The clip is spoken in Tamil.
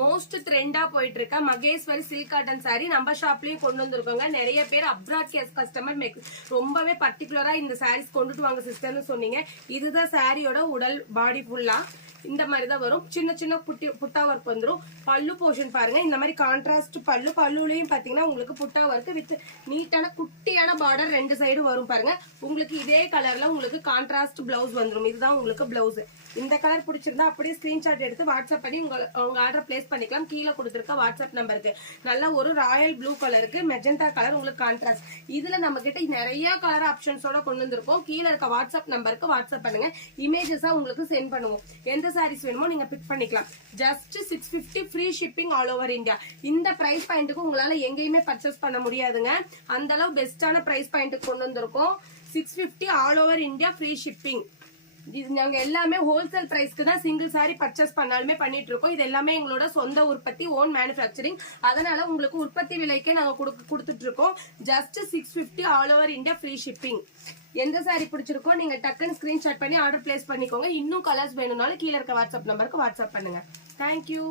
மோஸ்ட் ட்ரெண்டா போயிட்டு இருக்க மகேஸ்வரி சில்க் காட்டன் சாரி நம்ம ஷாப்லயும் கொண்டு வந்திருக்கோங்க. நிறைய பேர் அப்ராட் கேஸ் கஸ்டமர் ரொம்பவே பர்டிகுலரா இந்த சாரீஸ் கொண்டுட்டு வாங்க சிஸ்டர்னு சொன்னீங்க. இதுதான் சாரியோட உடல் பாடி ஃபுல்லா இந்த மாதிரி தான் வரும். சின்ன சின்ன புட்டா ஒர்க் வந்துடும். பல்லு போர்ஷன் பாருங்க, இந்த மாதிரி கான்ட்ராஸ்ட் பல்லு. பல்லுலயும் பாத்தீங்கன்னா உங்களுக்கு புட்டா ஒர்க் வித் நீட்டான குட்டியான பார்டர் ரெண்டு சைடு வரும் பாருங்க. உங்களுக்கு இதே கலர்ல உங்களுக்கு கான்ட்ராஸ்ட் பிளவுஸ் வந்துடும். இதுதான் உங்களுக்கு பிளவுஸ். இந்த கலர் பிடிச்சிருந்தா அப்படியே ஸ்கிரீன்ஷாட் எடுத்து வாட்ஸ்அப் பண்ணி உங்க ஆர்டர் பிளேஸ் பண்ணிக்கலாம். கீழே கொடுத்துருக்க வாட்ஸ்அப் நம்பருக்கு. நல்ல ஒரு ராயல் ப்ளூ கலருக்கு மெஜெண்டா கலர் உங்களுக்கு கான்ட்ராஸ்ட். இதுல நம்ம கிட்ட நிறைய கலர் ஆப்ஷன்ஸோட கொண்டு வந்திருக்கோம். கீழே இருக்க வாட்ஸ்அப் நம்பருக்கு வாட்ஸ்அப் பண்ணுங்க. இமேஜஸா உங்களுக்கு சென்ட் பண்ணுவோம். எந்த சாரீஸ் வேணுமோ நீங்க பிக் பண்ணிக்கலாம். Just 650 free shipping all over India. இந்த பிரைஸ் பாயிண்ட்டுக்கு உங்களால எங்கேயுமே பர்ச்சேஸ் பண்ண முடியாதுங்க. அந்த அளவு பெஸ்டான பிரைஸ் பாயிண்ட்டுக்கு கொண்டு வந்திருக்கோம். 650 all over India free shipping. நாங்க எல்லாமே ஹோல்சேல் பிரைஸ்க்கு தான் சிங்கிள் சாரி பர்ச்சேஸ் பண்ணாலுமே பண்ணிட்டு இருக்கோம். இது எல்லாமே எங்களோட சொந்த உற்பத்தி, ஓன் மேனுஃபேக்சரிங். அதனால உங்களுக்கு உற்பத்தி விலைக்கே நாங்க கொடுத்துட்டு இருக்கோம். Just 650 all over India free shipping. எந்த சாரி பிடிச்சிருக்கோ நீங்க டக்குன்னு ஸ்கிரீன்ஷாட் பண்ணி ஆர்டர் பிளேஸ் பண்ணிக்கோங்க. இன்னும் கலர்ஸ் வேணும்னாலும் கீழே இருக்க வாட்ஸ்அப் நம்பருக்கு வாட்ஸ்அப் பண்ணுங்க. தேங்க்யூ.